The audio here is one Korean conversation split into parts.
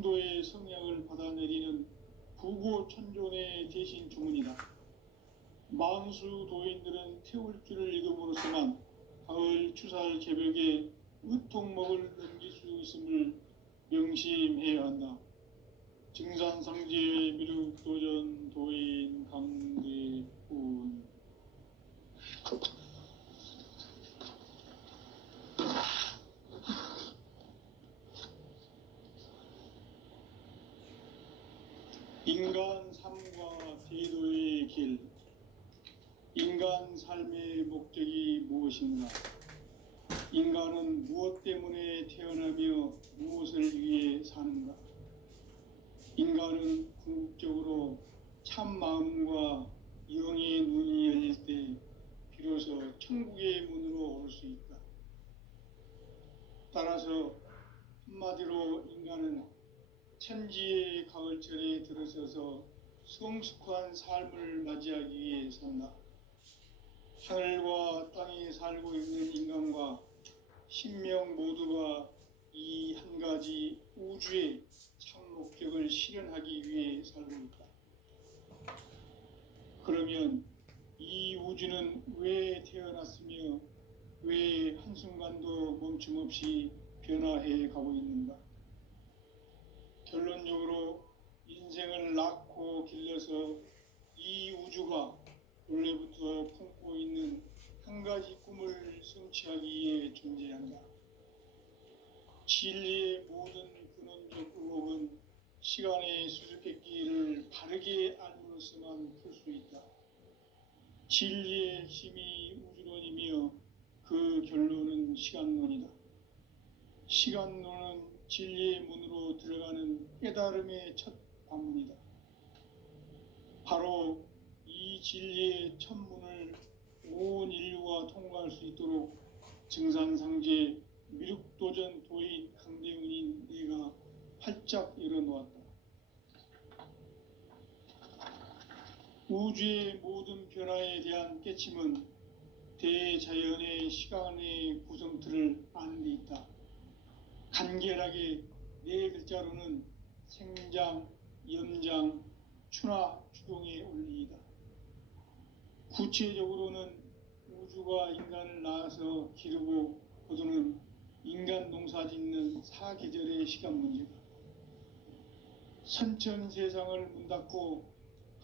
도의 성약을 받아내리는 부고천존의 대신 주문이다. 만수 도인들은 태울주를 읽음으로써만 가을 추살 개벽에 으통먹을 넘길 수 있음을 명심해야 한다. 증산상제 미륵도전 도인 강대훈. 인간 삶과 대도의 길. 인간 삶의 목적이 무엇인가? 인간은 무엇 때문에 태어나며 무엇을 위해 사는가? 인간은 궁극적으로 참 마음과 영의 눈이 열릴 때 비로소 천국의 문으로 오를 수 있다. 따라서 한마디로 인간은 천지의 가을철에 들어서서 성숙한 삶을 맞이하기 위해 산다. 하늘과 땅에 살고 있는 인간과 신명 모두가 이 한 가지 우주의 참 목적을 실현하기 위해 살고 있다. 그러면 이 우주는 왜 태어났으며 왜 한순간도 멈춤 없이 변화해 가고 있는가? 결론적으로 인생을 낳고 길러서 이 우주가 원래부터 품고 있는 한 가지 꿈을 성취하기 위해 존재한다. 진리의 모든 근원적 의혹은 시간의 수수께끼를 바르게 알므로써만 풀 수 있다. 진리의 힘이 우주론이며 그 결론은 시간론이다. 시간론은 진리의 문으로 들어가는 깨달음의 첫 관문이다. 바로 이 진리의 첫 문을 온 인류가 통과할 수 있도록 증산상제 미륵도전 도인 강대훈인 내가 활짝 열어놓았다. 우주의 모든 변화에 대한 깨침은 대자연의 시간의 구성틀을 아는 데 있다. 간결하게 네 글자로는 생장, 염장, 추나 추동의 원리이다. 구체적으로는 우주가 인간을 낳아서 기르고 거두는 인간 농사 짓는 사계절의 시간 문제다. 선천 세상을 문 닫고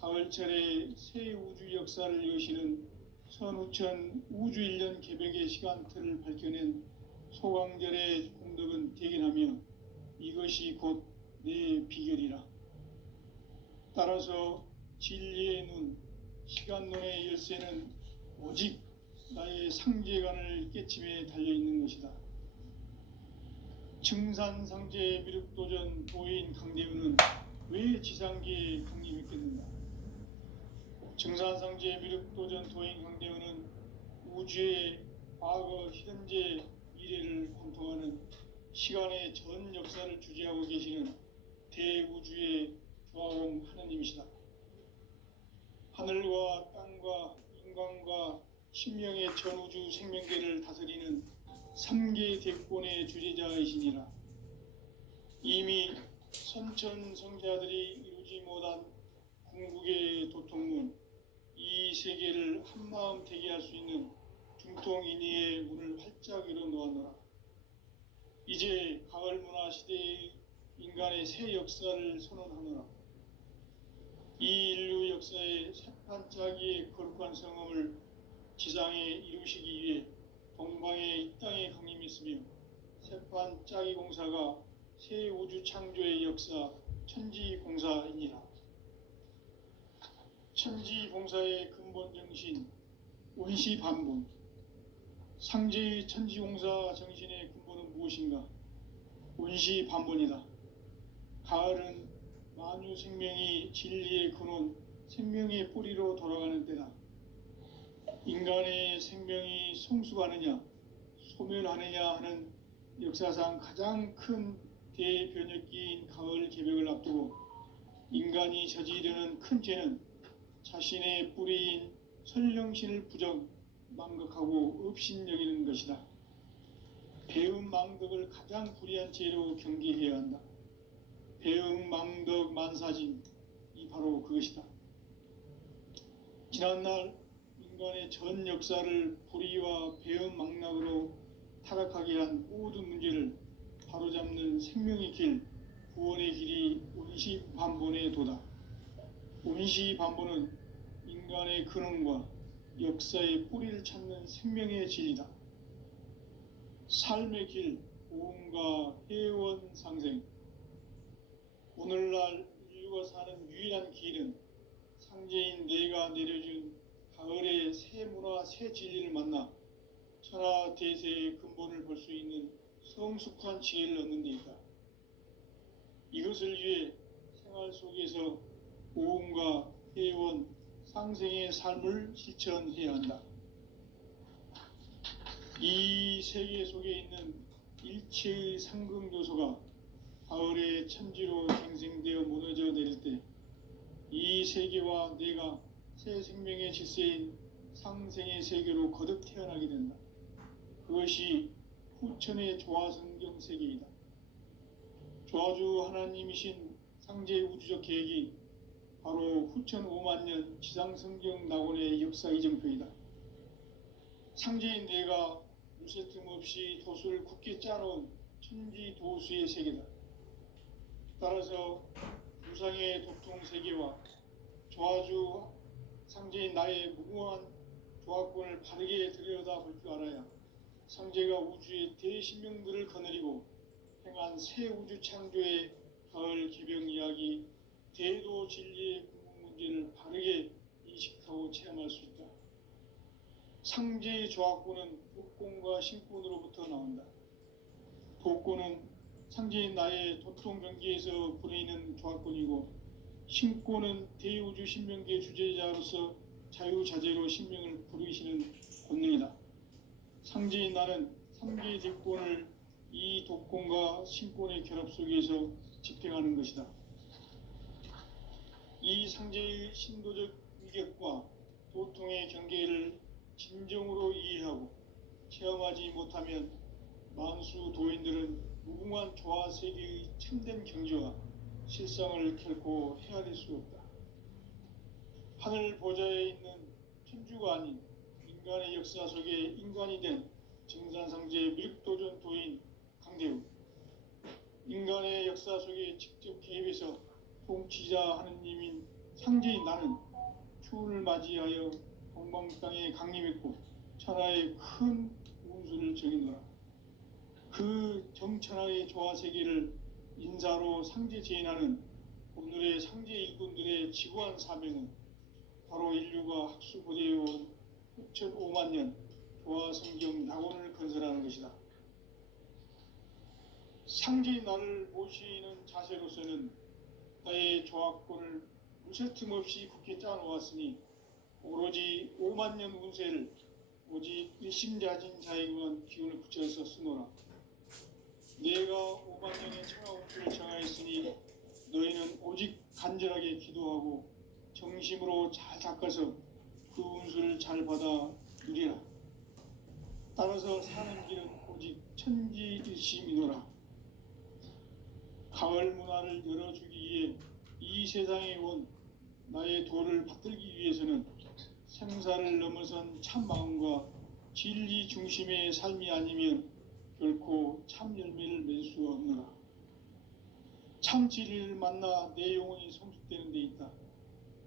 가을철에 새 우주 역사를 여시는 선우천 우주 1년 개벽의 시간틀을 밝혀낸 소강절의 공덕은 대견하며 이것이 곧 내 비결이라. 따라서 진리의 눈, 시간론의 열쇠는 오직 나의 상제관을 깨침에 달려있는 것이다. 증산상제 미륵도전 도인 강대훈은 왜 지상계에 강림했겠는가? 증산상제 미륵도전 도인 강대훈은 우주의 과거, 현재, 미래를 관통하는 시간의 전 역사를 주재하고 계시는 대우주의 조화음 하느님이시다. 하늘과 땅과 인간과 신명의 전우주 생명계를 다스리는 3계 대권의 주재자이시니라. 이미 선천성자들이 이루지 못한 궁극의 도통문, 이 세계를 한마음 되게 할 수 있는 중통인의의 문을 활짝 열어놓았노라. 이제 가을 문화 시대의 인간의 새 역사를 선언하노라. 이 인류 역사의 새판짜기의 거룩한 성험을 지상에 이루시기 위해 동방의 이 땅에 강림했으며 새판짜기 공사가 새 우주 창조의 역사 천지공사이니라. 천지공사의 근본 정신 원시반분. 상제의 천지공사 정신의 근본은 무엇인가? 원시반분이다. 가을은 만유 생명이 진리의 근원, 생명의 뿌리로 돌아가는 때다. 인간의 생명이 성숙하느냐, 소멸하느냐 하는 역사상 가장 큰 대변혁기인 가을 개벽을 앞두고 인간이 저지르는 큰 죄는 자신의 뿌리인 선령신을 부정, 망각하고 업신여기는 것이다. 배운 망덕을 가장 불의한 죄로 경계해야 한다. 배응망덕 만사진, 이 바로 그것이다. 지난날 인간의 전 역사를 불의와 배응망락으로 타락하게 한 모든 문제를 바로잡는 생명의 길, 구원의 길이 운시반본의 도다. 운시반본은 인간의 근원과 역사의 뿌리를 찾는 생명의 진리다. 삶의 길, 보험과 회원 상생. 오늘날 인류가 사는 유일한 길은 상제인 내가 내려준 가을의 새 문화, 새 진리를 만나 천하 대세의 근본을 볼 수 있는 성숙한 지혜를 얻는 데 있다. 이것을 위해 생활 속에서 보험과 회원, 상생의 삶을 실천해야 한다. 이 세계 속에 있는 일체의 상극 요소가 가을의 천지로 갱생되어 무너져 내릴 때 이 세계와 내가 새 생명의 질서인 상생의 세계로 거듭 태어나게 된다. 그것이 후천의 조화성경 세계이다. 조화주 하나님이신 상제 우주적 계획이 바로 후천 5만 년 지상성경 낙원의 역사 이정표이다. 상제인 내가 무쇠 틈 없이 도수를 굳게 짜놓은 천지 도수의 세계다. 따라서 무상의 도통 세계와 조화주 상제인 나의 무궁한 조화권을 바르게 들여다볼 줄 알아야 상제가 우주의 대신명들을 거느리고 행한 새 우주 창조의 가을 개병 이야기, 대도 진리의 궁극 문제를 바르게 인식하고 체험할 수 있다. 상제의 조화권은 독권과 신권으로부터 나온다. 독권은 상제인 나의 도통 경계에서 보내는 조화권이고, 신권은 대우주 신명계 주제자로서 자유자재로 신명을 부르시는 권능이다. 상제인 나는 3개의 대권을 이 독권과 신권의 결합 속에서 집행하는 것이다. 이 상제의 신도적 위격과 도통의 경계를 진정으로 이해하고 체험하지 못하면 만수 도인들은 무궁한 조화세계의 참된 경지와 실상을 결코 헤아릴 수 없다. 하늘 보좌에 있는 천주가 아닌 인간의 역사 속에 인간이 된 정산상제의 밀도전 도인 강대우, 인간의 역사 속에 직접 개입해서 통치자 하느님인 상제인 나는 추운을 맞이하여 동방 땅에 강림했고 천하의 큰 운수를 정해노라. 그 정천하의 조화세계를 인사로 상제 제인하는 오늘의 상제 일꾼들의 지구한 사명은 바로 인류가 학수고대해온 6,5만 년 조화성경 낙원을 건설하는 것이다. 상제인 나를 모시는 자세로서는 나의 조화권을 무쇠 틈 없이 굳게 짜놓았으니 오로지 5만 년 운세를 오직 일심자진 자에게만 기운을 붙여서 쓰노라. 내가 5만 년의 천하 운수를 정하였으니 너희는 오직 간절하게 기도하고 정심으로 잘 닦아서 그 운수를 잘 받아 누리라. 따라서 사는 길은 오직 천지일심이노라. 가을 문화를 열어주기 위해 이 세상에 온 나의 도를 받들기 위해서는 생사를 넘어선 참 마음과 진리 중심의 삶이 아니면 결코 참 열매를 맺을 수 없노라. 참 진리를 만나 내 영혼이 성숙되는 데 있다.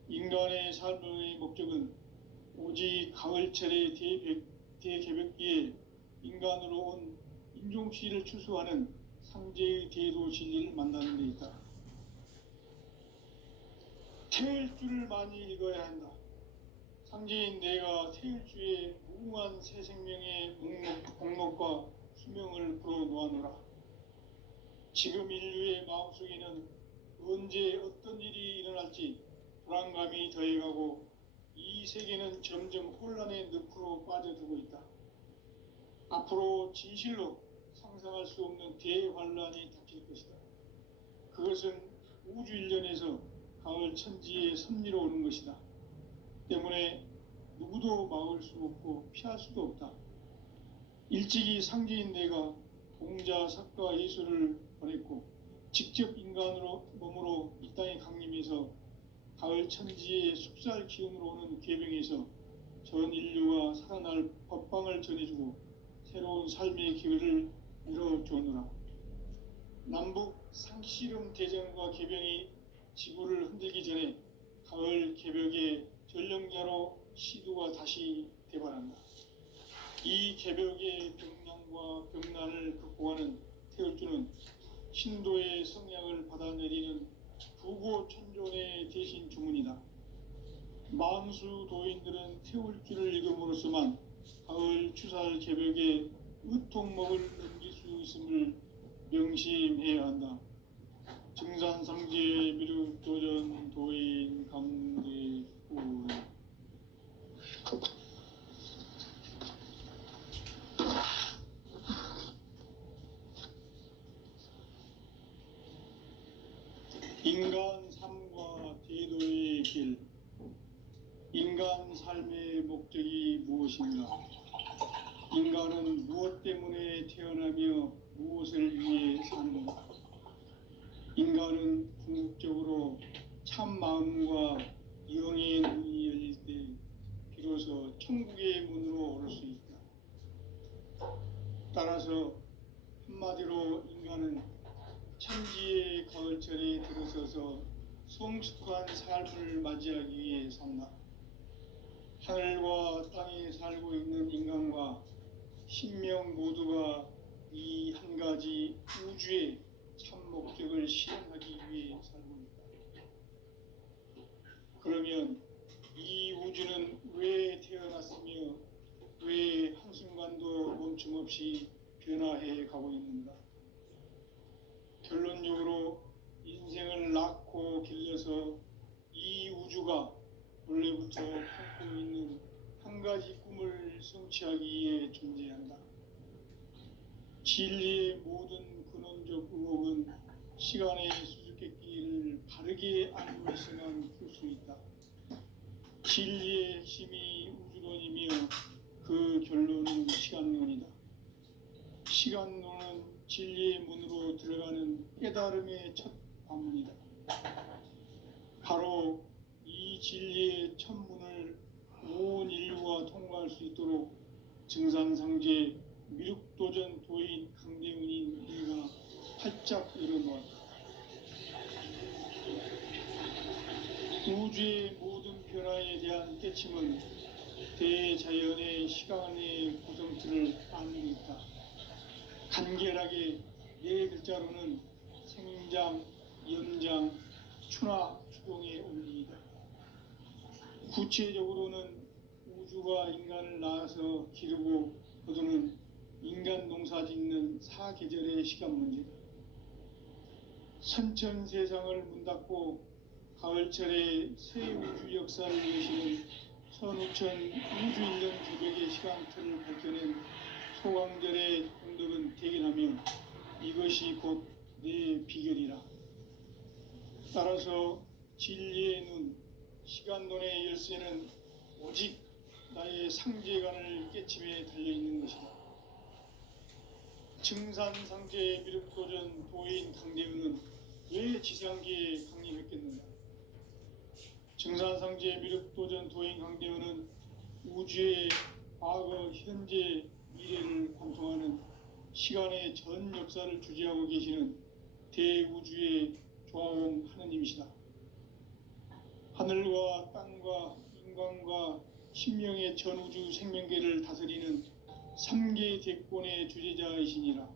인간의 삶의 목적은 오직 가을철의 대개벽기에 인간으로 온 인종시를 추수하는 상제의 대도 진리를 만나는 데 있다. 태일주를 많이 읽어야 한다. 상제인 내가 태일주의 무궁한 새 생명의 목록과 수명을 불어놓아노라. 지금 인류의 마음속에는 언제 어떤 일이 일어날지 불안감이 더해가고 이 세계는 점점 혼란의 늪으로 빠져들고 있다. 앞으로 진실로 상상할 수 없는 대환란이 닥칠 것이다. 그것은 우주 일련에서 가을 천지의 섭리로 오는 것이다. 때문에 누구도 막을 수 없고 피할 수도 없다. 일찍이 상제인 내가 공자, 석가, 예수를 보냈고 직접 인간으로 몸으로 이 땅에 강림해서 가을 천지의 숲살 기운으로 오는 계병에서 전 인류가 살아날 법방을 전해주고 새로운 삶의 기회를 열어주었노라. 남북 상씨름 대전과 계병이 지구를 흔들기 전에 가을 개벽의 전령자로 시두가 다시 대발한다. 이 개벽의 병난과 병난을 극복하는 태울주는 신도의 성량을 받아내리는 부고천존의 대신 주문이다. 만수 도인들은 태울주를 읽음으로써만 가을 추살 개벽의 의통목을 넘길 수 있음을 명심해야 한다. 증산상제 미륵도전 도인 강대구. 인간 삶과 대도의 길. 인간 삶의 목적이 무엇인가? 인간은 무엇 때문에 태어나며 무엇을 위해 사는가? 인간은 궁극적으로 참 마음과 영의 눈이 열릴 때 비로소 천국의 문으로 오를 수 있다. 따라서 한마디로 인간은 천지의 가을철에 들어서서 성숙한 삶을 맞이하기 위해 산다. 하늘과 땅에 살고 있는 인간과 신명 모두가 이 한 가지 우주의 참 목적을 실현하기 위해 살고 있다. 그러면 이 우주는 왜 태어났으며 왜 한순간도 멈춤 없이 변화해 가고 있는가? 결론적으로 인생을 낳고 길러서 이 우주가 원래부터 품고 있는 한 가지 꿈을 성취하기 위해 존재한다. 진리의 모든 근원적 의혹은 시간의 수수께끼를 바르게 알고 있어만 풀 수 있다. 진리의 핵심이 우주론이며 그 결론은 시간론이다. 시간론은 진리의 문으로 들어가는 깨달음의 첫 관문이다. 바로 이 진리의 첫 문을 온 인류가 통과할 수 있도록 증산상제 미륵도전 도인 강대훈인 내가 활짝 열어놓았다. 우주의 모든 변화에 대한 깨침은 대자연의 시간의 구성틀을 안고 있다. 간결하게 네 글자로는 생장, 연장, 추나 추동의 원리이다. 구체적으로는 우주가 인간을 낳아서 기르고 거두는 인간 농사 짓는 사계절의 시간 문제다. 선천 세상을 문닫고 가을철에 새 우주 역사를 여시는 선우천 우주 1년 개벽의 시간틀을 밝혀낸 소강절의 공덕은 대견하며 이것이 곧 내 비결이라. 따라서 진리의 눈, 시간론의 열쇠는 오직 나의 상제관을 깨침에 달려있는 것이다. 증산상제 미륵도전 도인 강대훈은 왜 지상계에 강림했겠는가? 증산상제 미륵도전 도인 강대훈은 우주의 과거, 현재, 미래를 관통하는 시간의 전 역사를 주재하고 계시는 대우주의 조화원 하느님이시다. 하늘과 땅과 인간과 신명의 전우주 생명계를 다스리는 3계 대권의 주재자이시니라.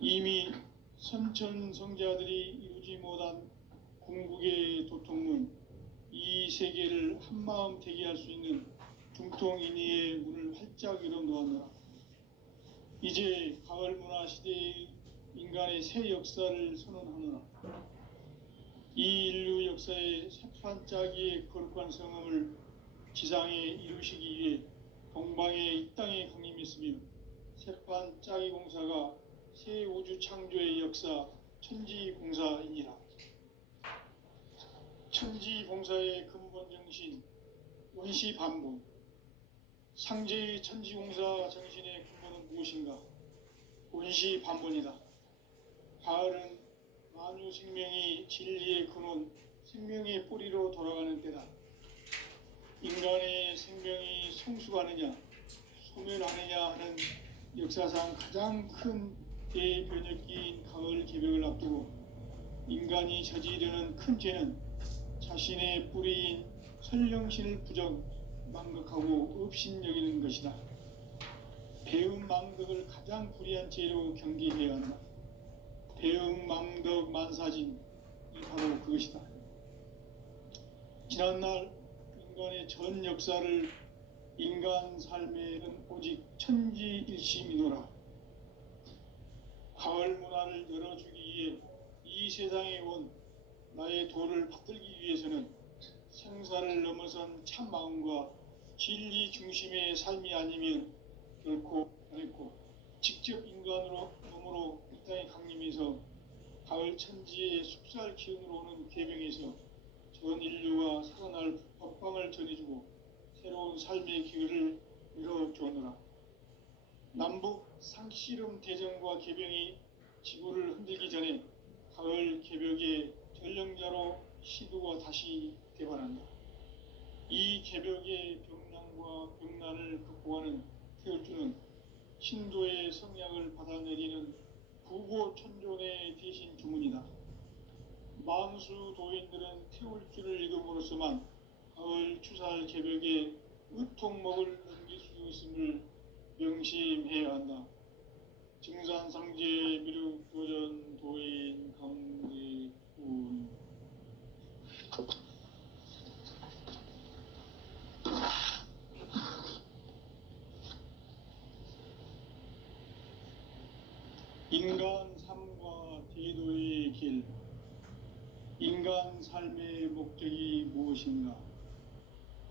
이미 선천성자들이 이루지 못한 궁극의 도통문, 이 세계를 한마음 되게 할 수 있는 중통인의의 문을 활짝 열어놓았노라. 이제 가을 문화 시대의 인간의 새 역사를 선언하노라. 이 인류 역사의 새판짜기의 거룩한 성음을 지상에 이루시기 위해 동방에 이 땅에 강림했으며 새판짜기 공사가 새 우주 창조의 역사 천지공사이니라. 천지공사의 근본 정신 원시반복. 상제의 천지공사 정신의 근본은 무엇인가? 원시반본이다. 가을은 만유 생명이 진리의 근원, 생명의 뿌리로 돌아가는 때다. 인간의 생명이 성숙하느냐, 소멸하느냐 하는 역사상 가장 큰 대변혁기인 가을 개벽을 앞두고 인간이 저지르는 큰 죄는 자신의 뿌리인 선령신을 부정, 망각하고 업신여기는 것이다. 배음 망덕을 가장 불의한 죄로 경계해야 한다. 배음 망덕 만사진이 바로 그것이다. 지난날 인간의 전 역사를 인간 삶에는 오직 천지일심이노라. 가을 문화를 열어주기 위해 이 세상에 온 나의 도를 받들기 위해서는 생사를 넘어선 참 마음과 진리 중심의 삶이 아니면 결코 어렵고, 직접 인간으로 몸으로 이 땅에 강림해서 가을 천지의 숲살 기운으로 오는 계명에서 전 인류가 살아날 법방을 전해주고 새로운 삶의 기회를 열어주었노라. 남북 상씨름 대전과 개병이 지구를 흔들기 전에 가을 개벽의 전령자로 시도가 다시 대발한다. 이 개벽의 병난과 병난을 극복하는 태울주는 신도의 성약을 받아내리는 부고천존의 대신 주문이다. 만수 도인들은 태울주를 읽음으로써만 가을 추살 개벽의 의통목을 넘길 수 있음을 명심해야 한다. 증산상제 미륵 도전 도인 강대군. 인간 삶과 대도의 길. 인간 삶의 목적이 무엇인가?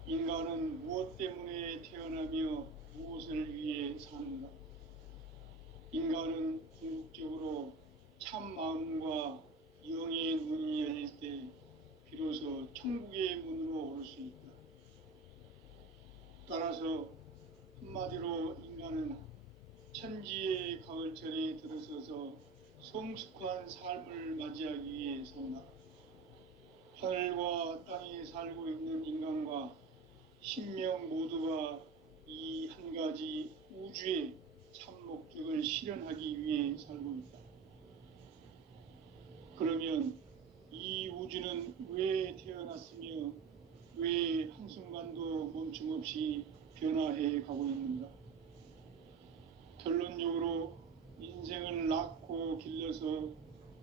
인간은 무엇 때문에 태어나며 무엇을 위해 사는가? 인간은 궁극적으로 참 마음과 영의 문이 열릴 때 비로소 천국의 문으로 올 수 있다. 따라서 한마디로 인간은 천지의 가을철에 들어서서 성숙한 삶을 맞이하기 위해 산다. 하늘과 땅에 살고 있는 인간과 신명 모두가 이 한 가지 우주의 참 목적을 실현하기 위해 살고 있다. 그러면 이 우주는 왜 태어났으며 왜 한순간도 멈춤 없이 변화해 가고 있는가? 결론적으로 인생을 낳고 길러서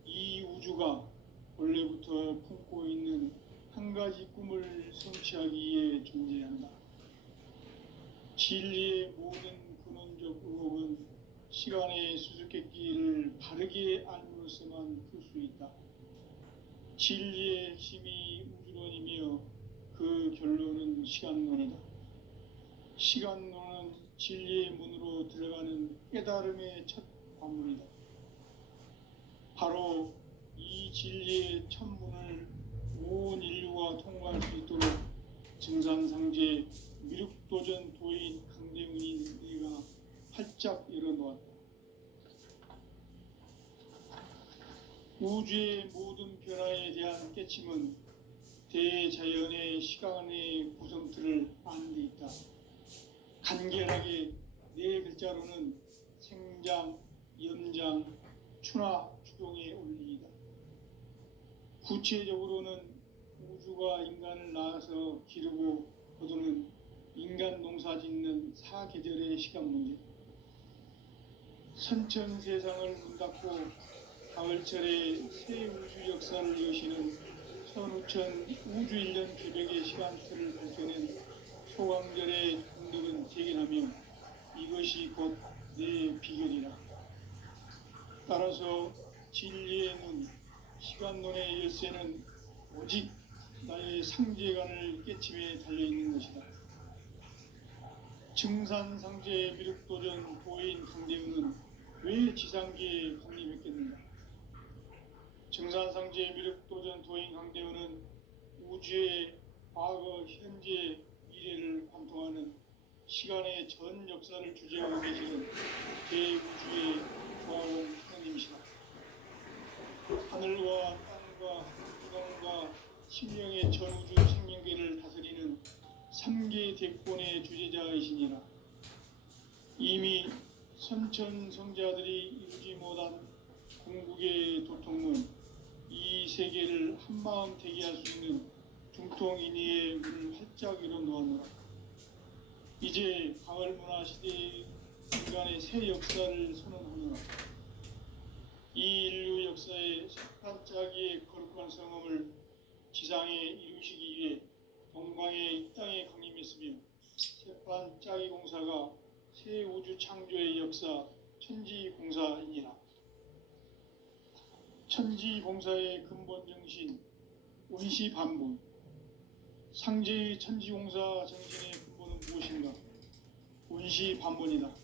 이 우주가 원래부터 품고 있는 한 가지 꿈을 성취하기 위해 존재한다. 진리의 모든 근원적 의혹은 시간의 수수께끼를 바르게 알므로써만 풀 수 있다. 진리의 핵심이 우주론이며 그 결론은 시간론이다. 시간론은 진리의 문으로 들어가는 깨달음의 첫 관문이다. 바로 이 진리의 첫 문을 온 인류가 통과할 수 있도록 증산상제 미륵도전 도인 강대훈인 네가 활짝 열어놓았다. 우주의 모든 변화에 대한 깨침은 대자연의 시간의 구성틀을 아는 데 있다. 간결하게 네 글자로는 생장, 연장, 추나 추동의 원리이다. 구체적으로는 우주가 인간을 낳아서 기르고 거두는 인간 농사 짓는 사계절의 시간 문제. 선천 세상을 문 닫고 가을철에 새 우주 역사를 여시는 선우천 우주 1년 개벽의 시간틀을 밝혀낸 소강절의 공덕은 재견하며 이것이 곧 내 비결이라. 따라서 진리의 문, 시간론의 열쇠는 오직 나의 상제관을 깨침에 달려있는 것이다. 증산상제 미륵도전 도인 강대훈은 왜 지상계에 강림했겠는가? 증산상제 미륵도전 도인 강대훈은 우주의 과거, 현재, 미래를 관통하는 시간의 전 역사를 주재하고 계시는 대우주의 조화원 하나님이시다. 하늘과 땅과 구강과 심령의 전우주 생명계를 다스리는 삼계 대권의 주제자이시니라. 이미 선천성자들이 이루지 못한 궁극의 도통은 이 세계를 한마음 되게 할 수 있는 중통인의의 문을 활짝 열어놓았노라. 이제 가을 문화 시대의 인간의 새 역사를 선언하노라. 이 인류 역사의 반짝이의 거룩한 성음을 지상에 이루시기 위해 동방의 이 땅에 강림했으며 세판짜기 공사가 새 우주 창조의 역사 천지공사이니라. 천지공사의 근본 정신 원시반본. 상제의 천지공사 정신의 근본은 무엇인가? 원시반본이다.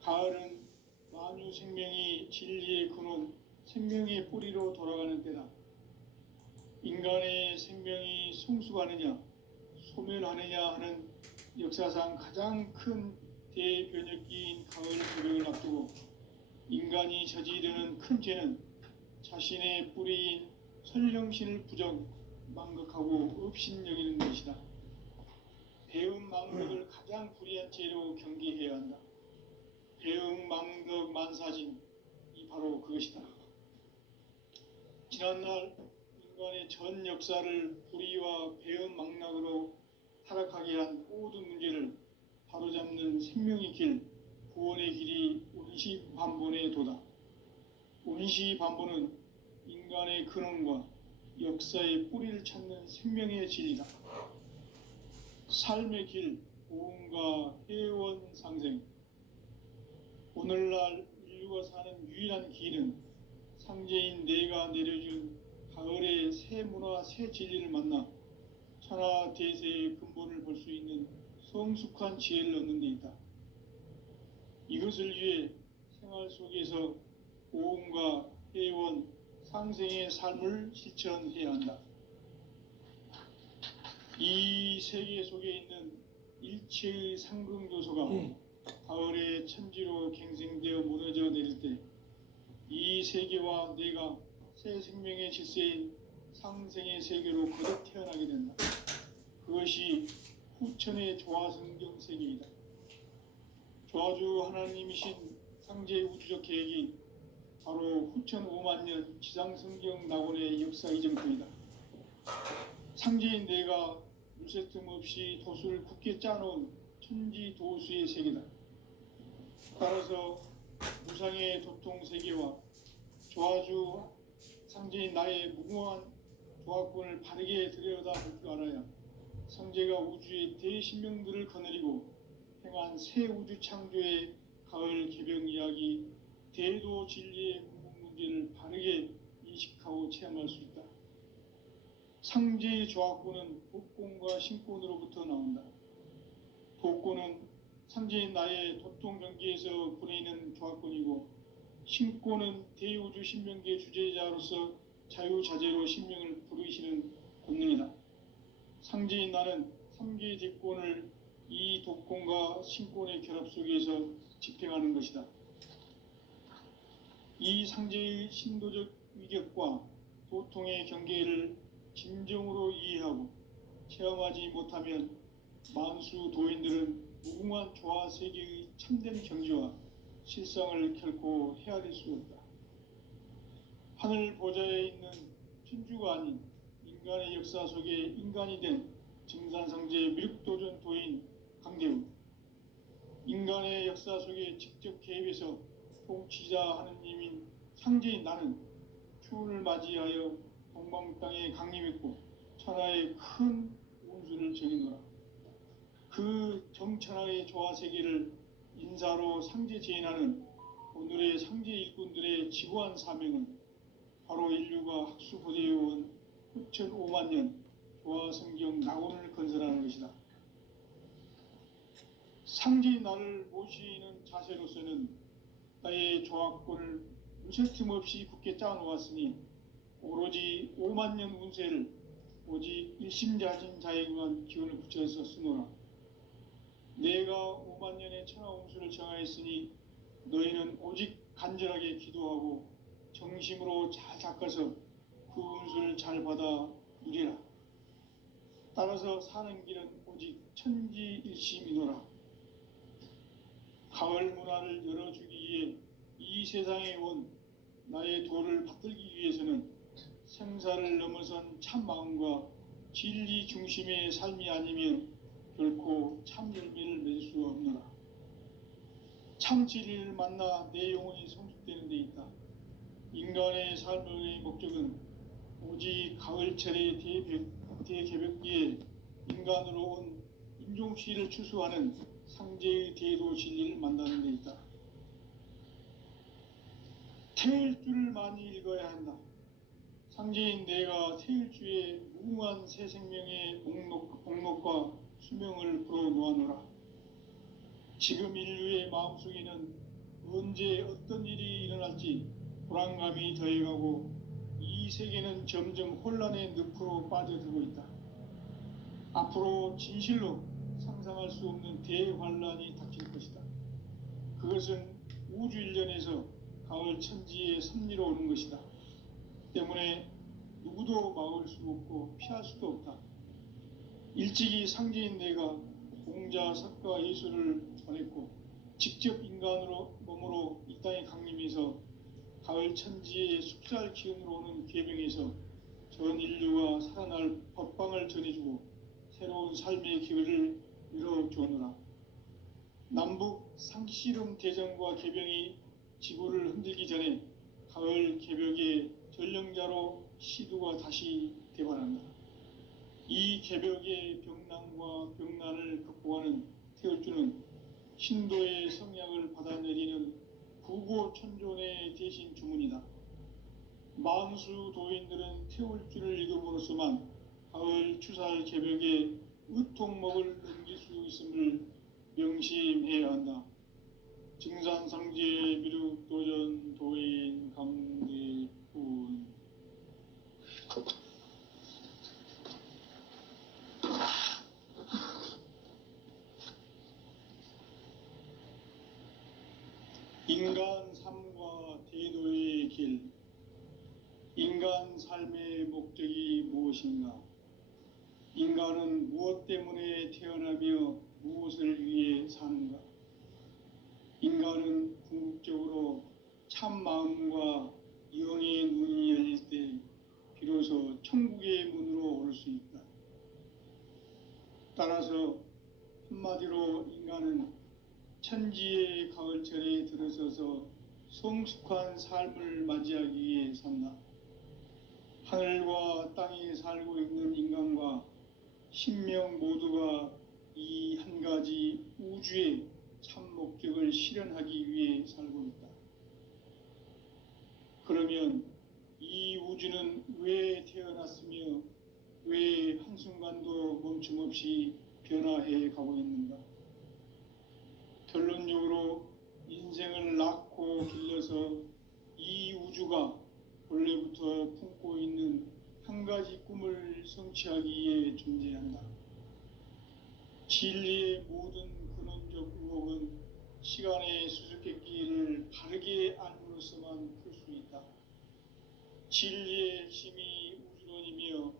가을은 만유 생명이 진리의 근원, 생명의 뿌리로 돌아가는 때다. 인간의 생명이 성숙하느냐, 소멸하느냐 하는 역사상 가장 큰 대변혁기인 가을 개벽을 앞두고 인간이 저지르는 큰 죄는 자신의 뿌리인 설령신을 망각하고 업신여기는 것이다. 배은망덕을 가장 불의한 죄로 경계해야 한다. 배은망덕 만사진이 바로 그것이다. 지난날 인간의 전 역사를 불의와 배은망락으로 타락하게 한 모든 문제를 바로잡는 생명의 길, 구원의 길이 원시반본의 도다. 원시반본은 인간의 근원과 역사의 뿌리를 찾는 생명의 진리다. 삶의 길, 고음과 회원 상생. 오늘날 인류가 사는 유일한 길은 상제인 내가 내려준 가을의 새 문화, 새 진리를 만나 천하 대세의 근본을 볼 수 있는 성숙한 지혜를 얻는 데 있다. 이것을 위해 생활 속에서 고음과 회원, 상생의 삶을 실천해야 한다. 이 세계 속에 있는 일체의 상승요소가 가을의 천지로 갱생되어 무너져 내릴 때 이 세계와 내가 새 생명의 질서인 상생의 세계로 거듭 태어나게 된다. 그것이 후천의 조화성경 세계이다. 조화주 하나님이신 상제 우주적 계획이 바로 후천 5만년 지상성경 낙원의 역사 이정표이다. 상제인 내가 물새 틈 없이 도수를 굳게 짜놓은 천지 도수의 세계다. 따라서 무상의 도통 세계와 조화주 상제인 나의 무궁한 조화권을 바르게 들여다볼 줄 알아야 상제가 우주의 대신명들을 거느리고 행한 새 우주 창조의 가을 개병 이야기, 대도 진리의 궁극 문제를 바르게 인식하고 체험할 수 있다. 상제의 조화권은 복권과 신권으로부터 나온다. 복권은 상제인 나의 도통 경계에서 보내는 조화권이고, 신권은 대우주 신명계 주제자로서 자유자재로 신명을 부르시는 권능이다. 상제인 나는 3개 대권을 이 독권과 신권의 결합 속에서 집행하는 것이다. 이 상제의 신도적 위격과 도통의 경계를 진정으로 이해하고 체험하지 못하면 만수 도인들은 무궁한 조화 세계의 참된 경지와 실상을 결코 헤아릴 수 없다. 하늘 보좌에 있는 천주가 아닌 인간의 역사 속에 인간이 된 증산상제 미륵도전 도인 강대우, 인간의 역사 속에 직접 개입해서 통치자 하느님인 상제인 나는 추운을 맞이하여 동방 땅에 강림했고 천하의 큰 운수를 정해노라. 그 정천하의 조화세계를 인사로 상제 제인하는 오늘의 상제 일꾼들의 지구한 사명은 바로 인류가 학수고대해온 후천 5만 년 조화성경 낙원을 건설하는 것이다. 상제인 나를 모시는 자세로서는 나의 조화권을 무쇠 틈 없이 굳게 짜놓았으니 오로지 5만 년 운세를 오직 일심자진 자에게만 기운을 붙여서 쓰노라. 내가 5만 년의 천하 운수를 정하였으니 너희는 오직 간절하게 기도하고 정심으로 잘 닦아서 그 운수를 잘 받아 누리라. 따라서 사는 길은 오직 천지일심이노라. 가을 문화를 열어주기 위해 이 세상에 온 나의 도를 받들기 위해서는 생사를 넘어선 참 마음과 진리 중심의 삶이 아니면 결코 참 열매를 맺을 수 없노라. 참 진리를 만나 내 영혼이 성숙되는 데 있다. 인간의 삶의 목적은 오직 가을철의 대개벽기에 인간으로 온 인종시를 추수하는 상제의 대도 진리를 만나는 데 있다. 태일주를 많이 읽어야 한다. 상제인 내가 태일주의 무궁한 새 생명의 목록과 수명을 불어놓아노라. 지금 인류의 마음속에는 언제 어떤 일이 일어날지 불안감이 더해가고 이 세계는 점점 혼란의 늪으로 빠져들고 있다. 앞으로 진실로 상상할 수 없는 대환란이 닥칠 것이다. 그것은 우주 일련에서 가을 천지의 섭리로 오는 것이다. 때문에 누구도 막을 수 없고 피할 수도 없다. 일찍이 상제인 내가 공자, 석가, 예수를 전했고 직접 인간으로 몸으로 이 땅에 강림해서 가을 천지의 숲살 기운으로 오는 계명에서 전 인류가 살아날 법방을 전해주고 새로운 삶의 기회를 열어주오노라. 남북 상씨름 대전과 개병이 지구를 흔들기 전에 가을 개벽의 전령자로 시두가 다시 대발한다. 이 개벽의 병난과 병난을 극복하는 태울주는 신도의 성약을 받아내리는 구고천존의 대신 주문이다. 만수 도인들은 태울주를 읽음으로써만 가을 추살 개벽에 의통목을 넘길 수 있음을 명심해야 한다. 증산상제 미륵도전 도인 강대훈. 인간 삶과 대도의 길. 인간 삶의 목적이 무엇인가? 인간은 무엇 때문에 태어나며 무엇을 위해 사는가? 인간은 궁극적으로 참 마음과 영의 눈이 열릴 때 비로소 천국의 문으로 오를 수 있다. 따라서 한마디로 인간은 천지의 가을철에 들어서서 성숙한 삶을 맞이하기 위해 산다. 하늘과 땅에 살고 있는 인간과 신명 모두가 이 한 가지 우주의 참 목적을 실현하기 위해 살고 있다. 그러면 이 우주는 왜 태어났으며 왜 한순간도 멈춤없이 변화해 가고 있는가? 결론적으로 인생을 낳고 길러서 이 우주가 원래부터 품고 있는 한 가지 꿈을 성취하기 위해 존재한다. 진리의 모든 근원적 의혹은 시간의 수수께끼를 바르게 알므로써만 풀 수 있다. 진리의 핵심이 우주론이며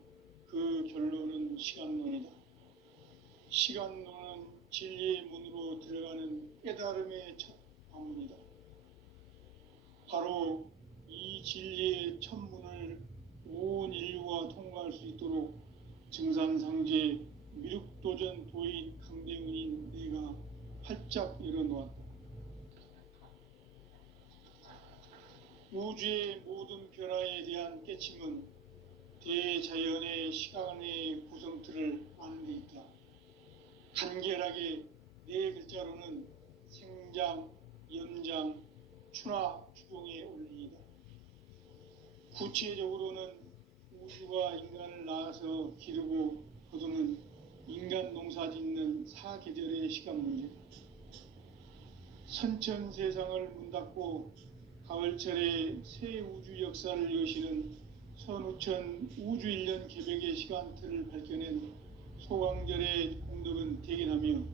그 결론은 시간론이다. 시간론은 진리의 문으로 들어가는 깨달음의 첫 방문이다. 바로 이 진리의 첫 문을 온 인류가 통과할 수 있도록 증산상제 미륵도전 도인 강대훈인 내가 활짝 열어놓았다. 우주의 모든 변화에 대한 깨침은 대자연의 시간의 구성틀을 아는 데 있다. 간결하게 네 글자로는 생장, 연장, 추나 추동의 원리이다. 구체적으로는 우주가 인간을 낳아서 기르고 거두는 인간 농사 짓는 사계절의 시간 문제다. 선천 세상을 문 닫고 가을철에 새 우주 역사를 여시는 선우천 우주 1년 개벽의 시간틀을 밝혀낸 소강절의 공덕은 대견하며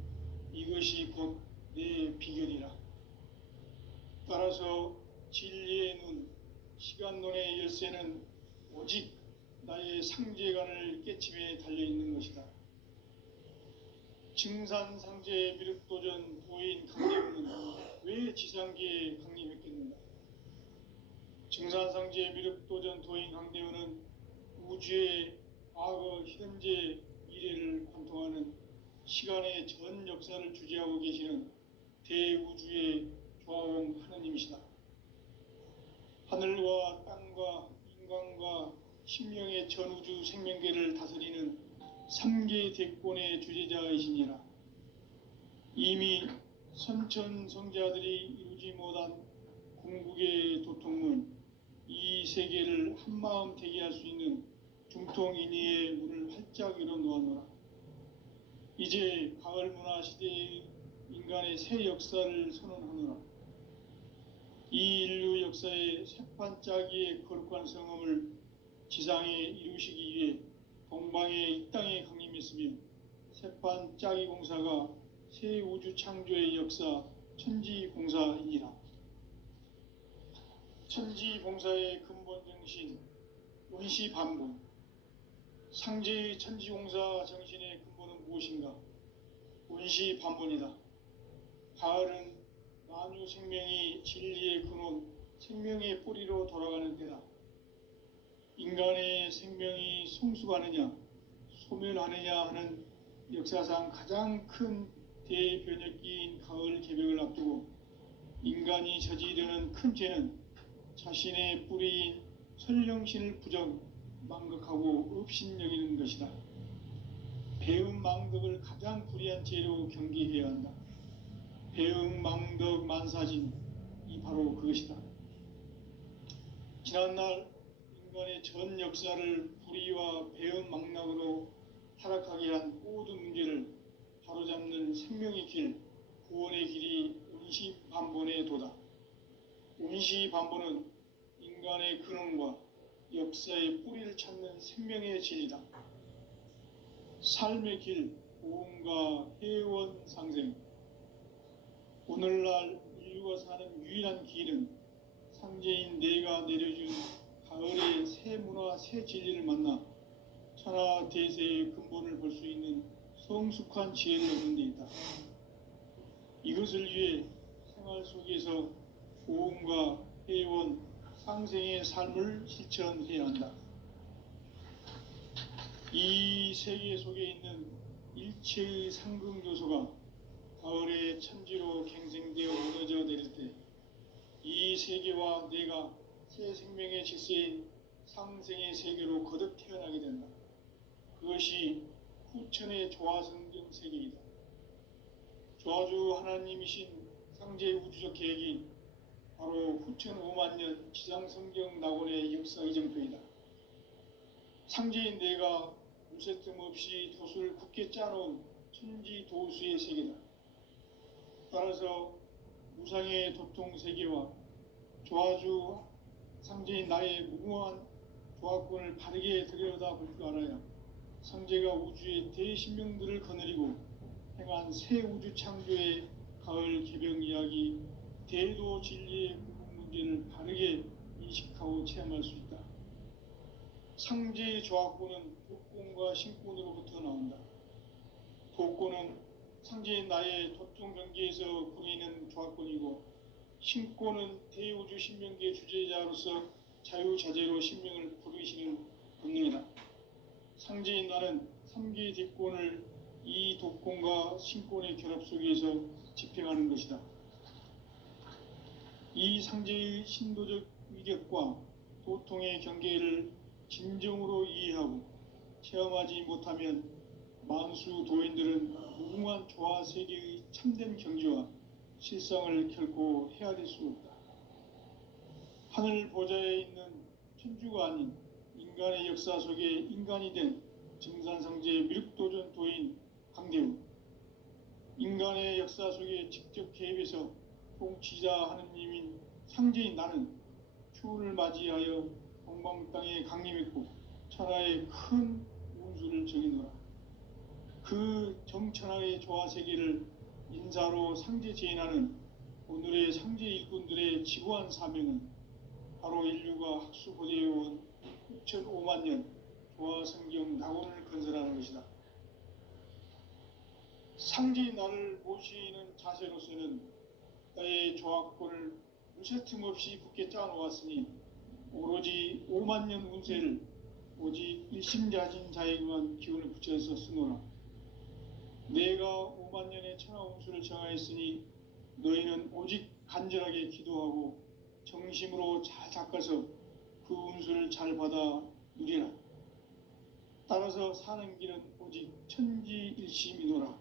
이것이 곧 내 비결이라. 따라서 진리의 눈, 시간론의 열쇠는 오직 나의 상제관을 깨침에 달려있는 것이다. 증산상제 미륵도전 도인 강대우는 왜 지상계에 강림했겠는가? 증산상제 미륵도전 도인 강대우는 우주의 과거, 현재, 미래를 관통하는 시간의 전 역사를 주재하고 계시는 대우주의 조화원 하느님이시다. 하늘과 땅과 인간과 신명의 전우주 생명계를 다스리는 3계 대권의 주재자이시니라. 이미 선천성자들이 이루지 못한 궁극의 도통문, 이 세계를 한마음 되게 할 수 있는 중통인의의 문을 활짝 열어놓았노라. 이제 가을 문화 시대의 인간의 새 역사를 선언하노라. 이 인류 역사의 새판짜기의 거룩한 성음을 지상에 이루시기 위해 동방의 이 땅에 강림했으며 새판짜기 공사가 새 우주 창조의 역사 천지공사이니라. 천지공사의 근본 정신 원시반본, 상제의 천지공사 정신의 근본은 무엇인가? 원시반본이다. 가을은 만유 생명이 진리의 근원, 생명의 뿌리로 돌아가는 때다. 인간의 생명이 성숙하느냐, 소멸하느냐 하는 역사상 가장 큰 대변혁기인 가을 개벽을 앞두고 인간이 저지르는 큰 죄는 자신의 뿌리인 설령신을 부정, 망각하고 업신여기는 것이다. 배음 망덕을 가장 불의한 죄로 경계해야 한다. 배음 망덕 만사진이 바로 그것이다. 지난날 인간의 전 역사를 불의와 배음 망락으로 타락하게 한 모든 문제를 바로잡는 생명의 길, 구원의 길이 원시반본의 도다. 원시반본은 인간의 근원과 역사의 뿌리를 찾는 생명의 진리다. 삶의 길, 고음과 회원 상생. 오늘날 인류가 사는 유일한 길은 상제인 내가 내려준 가을의 새 문화, 새 진리를 만나 천하 대세의 근본을 볼 수 있는 성숙한 지혜를 얻는 데 있다. 이것을 위해 생활 속에서 고음과 회원, 상생의 삶을 실천해야 한다. 이 세계 속에 있는 일체의 상극 요소가 가을의 천지로 갱생되어 무너져 내릴 때 이 세계와 내가 새 생명의 질서인 상생의 세계로 거듭 태어나게 된다. 그것이 후천의 조화성경 세계이다. 조화주 하나님이신 상제 우주적 계획이 바로 후천 5만 년 지상성경 낙원의 역사 이정표이다. 상제인 내가 무쇠뜸 없이 돛을 굳게 짜놓은 천지 도수의 세계다. 따라서 무상의 도통 세계와 조화주 상제인 나의 무궁한 조화권을 바르게 들여다볼 줄 알아야 상제가 우주의 대신명들을 거느리고 행한 새 우주 창조의 가을 개병 이야기, 대도 진리의 구분 문제를 바르게 인식하고 체험할 수 있다. 상제의 조화권은 도권과 신권으로부터 나온다. 도권은 상제인 나의 도통 경계에서 보이는 조화권이고, 신권은 대우주 신명계 주제자로서 자유자재로 신명을 부르시는 본능이다. 상제인 나는 3계 뒷권을 이 도권과 신권의 결합 속에서 집행하는 것이다. 이 상제의 신도적 위격과 도통의 경계를 진정으로 이해하고 체험하지 못하면 만수 도인들은 무궁한 조화 세계의 참된 경지와 실상을 결코 헤아릴 수 없다. 하늘 보좌에 있는 천주가 아닌 인간의 역사 속에 인간이 된 증산상제 미륵도전 도인 강대우, 인간의 역사 속에 직접 개입해서 통치자 하느님인 상제인 나는 추운을 맞이하여 동방 땅에 강림했고 천하의 큰 운수를 정해놓아. 그 정천하의 조화세계를 인사로 상제 제인하는 오늘의 상제 일꾼들의 지고한 사명은 바로 인류가 학수고대해온 6,5만 년 조화성경 낙원을 건설하는 것이다. 상제의 나를 모시는 자세로서는 나의 조합권을 무쇠 틈 없이 굳게 짜놓았으니 오로지 5만 년 운세를 오직 일심자진 자에게만 기운을 붙여서 쓰노라. 내가 5만 년의 천하 운수를 정하였으니 너희는 오직 간절하게 기도하고 정심으로 잘 닦아서 그 운수를 잘 받아 누리라. 따라서 사는 길은 오직 천지일심이노라.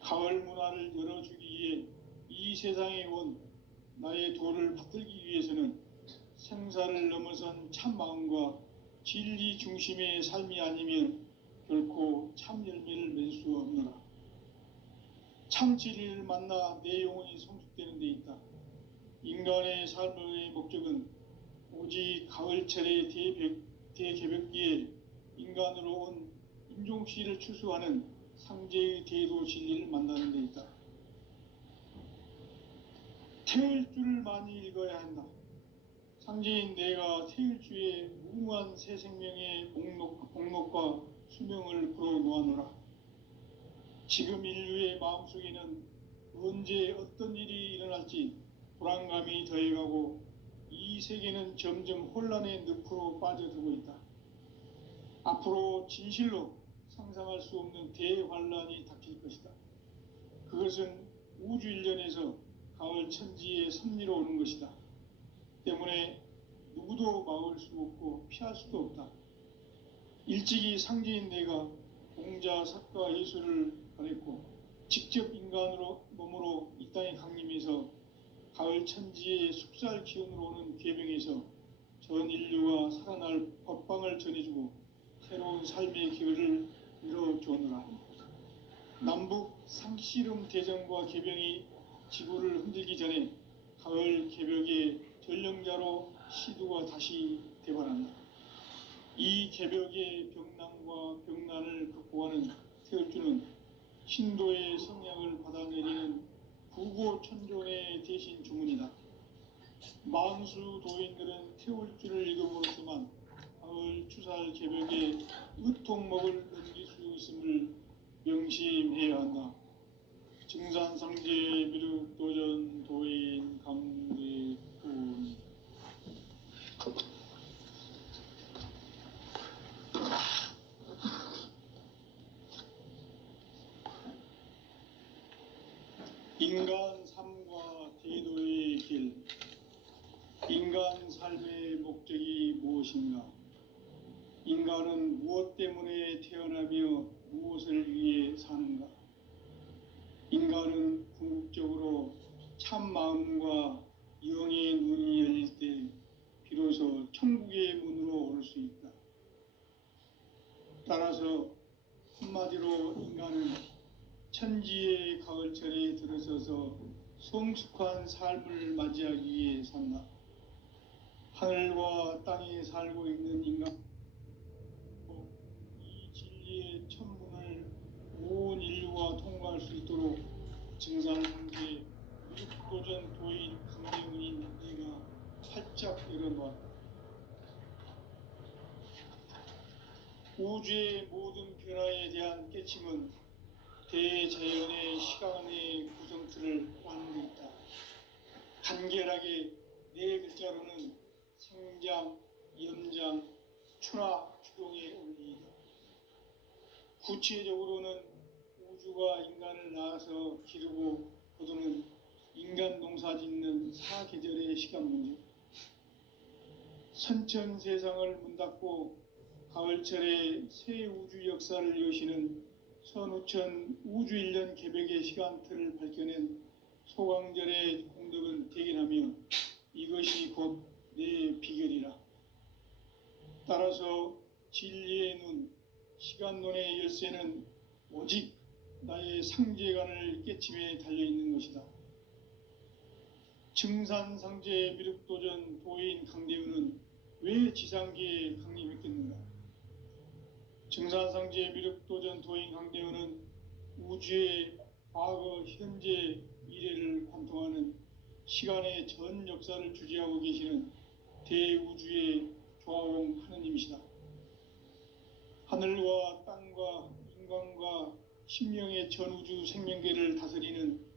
가을 문화를 열어주기 위해 이 세상에 온 나의 도를 받들기 위해서는 생사를 넘어선 참 마음과 진리 중심의 삶이 아니면 결코 참 열매를 맺을 수 없노라. 참 진리를 만나 내 영혼이 성숙되는 데 있다. 인간의 삶의 목적은 오직 가을철의 대개벽기에 인간으로 온 인종씨를 추수하는 상제의 대도 진리를 만나는 데 있다. 태일주를 많이 읽어야 한다. 상제인 내가 태일주의 무궁한 새 생명의 목록과 수명을 풀어놓아노라. 지금 인류의 마음속에는 언제 어떤 일이 일어날지 불안감이 더해가고 이 세계는 점점 혼란의 늪으로 빠져들고 있다. 앞으로 진실로 상상할 수 없는 대환란이 닥칠 것이다. 그것은 우주 일련에서 가을 천지의 섭리로 오는 것이다. 때문에 누구도 막을 수 없고 피할 수도 없다. 일찍이 상제인 내가 공자, 석가, 예술을 가렸고 직접 인간으로 몸으로 이 땅에 강림해서 가을 천지의 숙살 기운으로 오는 계명에서 전 인류가 살아날 법방을 전해주고 새로운 삶의 기회를 이뤄주오느라. 남북 상씨름 대전과 개병이 지구를 흔들기 전에 가을 개벽의 전령자로 시두가 다시 대발한다. 이 개벽의 병난과 병난을 극복하는 태울주는 신도의 성량을 받아내리는 구고천존의 대신 주문이다. 만수 도인들은 태울주를 읽음으로써만 가을 추살 개벽에 으통목을 넘길 수 있음을 명심해야 한다. 증산상제 미륵도전 도인 감대군. 인간 삶과 대도의 길. 인간 삶의 목적이 무엇인가? 인간은 무엇 때문에 태어나며 무엇을 위해 사는가? 인간은 궁극적으로 참 마음과 영의 눈이 열릴 때 비로소 천국의 문으로 올 수 있다. 따라서 한마디로 인간은 천지의 가을철에 들어서서 성숙한 삶을 맞이하기 위해 산다. 하늘과 땅에 살고 있는 인간, 이 진리의 천문을 온 인류가 통과할 수 있도록 증산상제 미륵도전 도인 강대훈인 내가 활짝 열어놓았다. 우주의 모든 변화에 대한 깨침은 대자연의 시간의 구성틀을 안고 있다. 간결하게 네 글자로는 생장, 연장, 추나 추동의 원리이다. 구체적으로는 우주가 인간을 낳아서 기르고 거두는 인간 농사 짓는 사계절의 시간 문제. 선천 세상을 문 닫고 가을철에 새 우주 역사를 여시는 선우천 우주일년 개벽의 시간틀을 밝혀낸 소강절의 공덕은 대견하며 이것이 곧 내 비결이라. 따라서 진리의 눈, 시간론의 열쇠는 오직 나의 상제관을 깨침에 달려있는 것이다. 증산상제 미륵도전 도인 강대훈은 왜 지상계에 강림했겠는가? 증산상제 미륵도전 도인 강대훈은 우주의 과거, 현재, 미래를 관통하는 시간의 전 역사를 주재하고 계시는 대우주의 조화용 하느님이시다. 하늘과 땅과 인간과 신명의 전우주 생명계를 다스리는